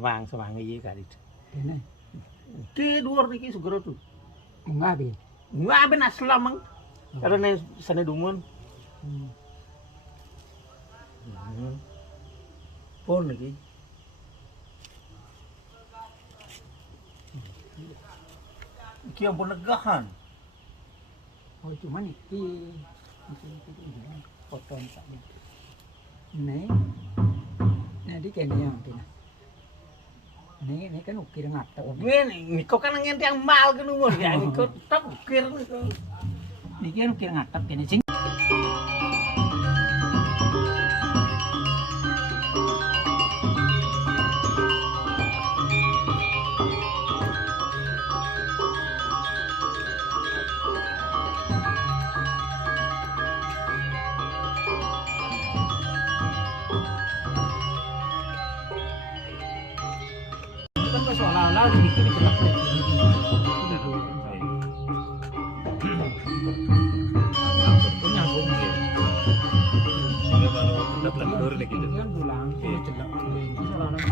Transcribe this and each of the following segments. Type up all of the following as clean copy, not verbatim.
kemang iki kali. Dene. Di dhuwur niki segera tuh. Enggak be. Enggak ben aslam mang. Karena sane dumun. Pon lagi. Iki ampun negahan. Oh cuman iki foto tak nih. Nah di kene yang tina. Ini kan ukir ngata. Niko kan ngente yang mal kan umur ya niko tak ukir niko. Niki kan ukir ngatap kene sing. Kan seolah-olah dibikin gelap kayak gini. Nyambung ya. Ini kalau udah lendur lagi gitu. Kan tulang, jelek. Seolah-olah.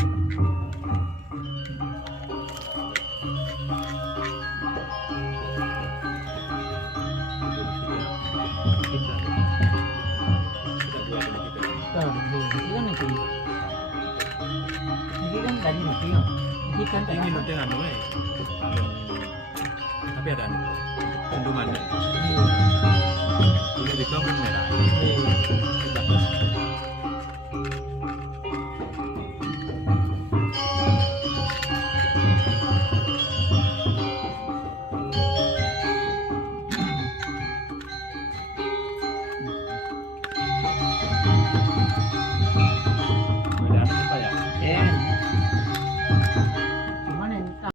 Ini kan dari mati ya. Ini kan Ini nanti anu tapi ada anu. Penduman. Ini di kampung merah.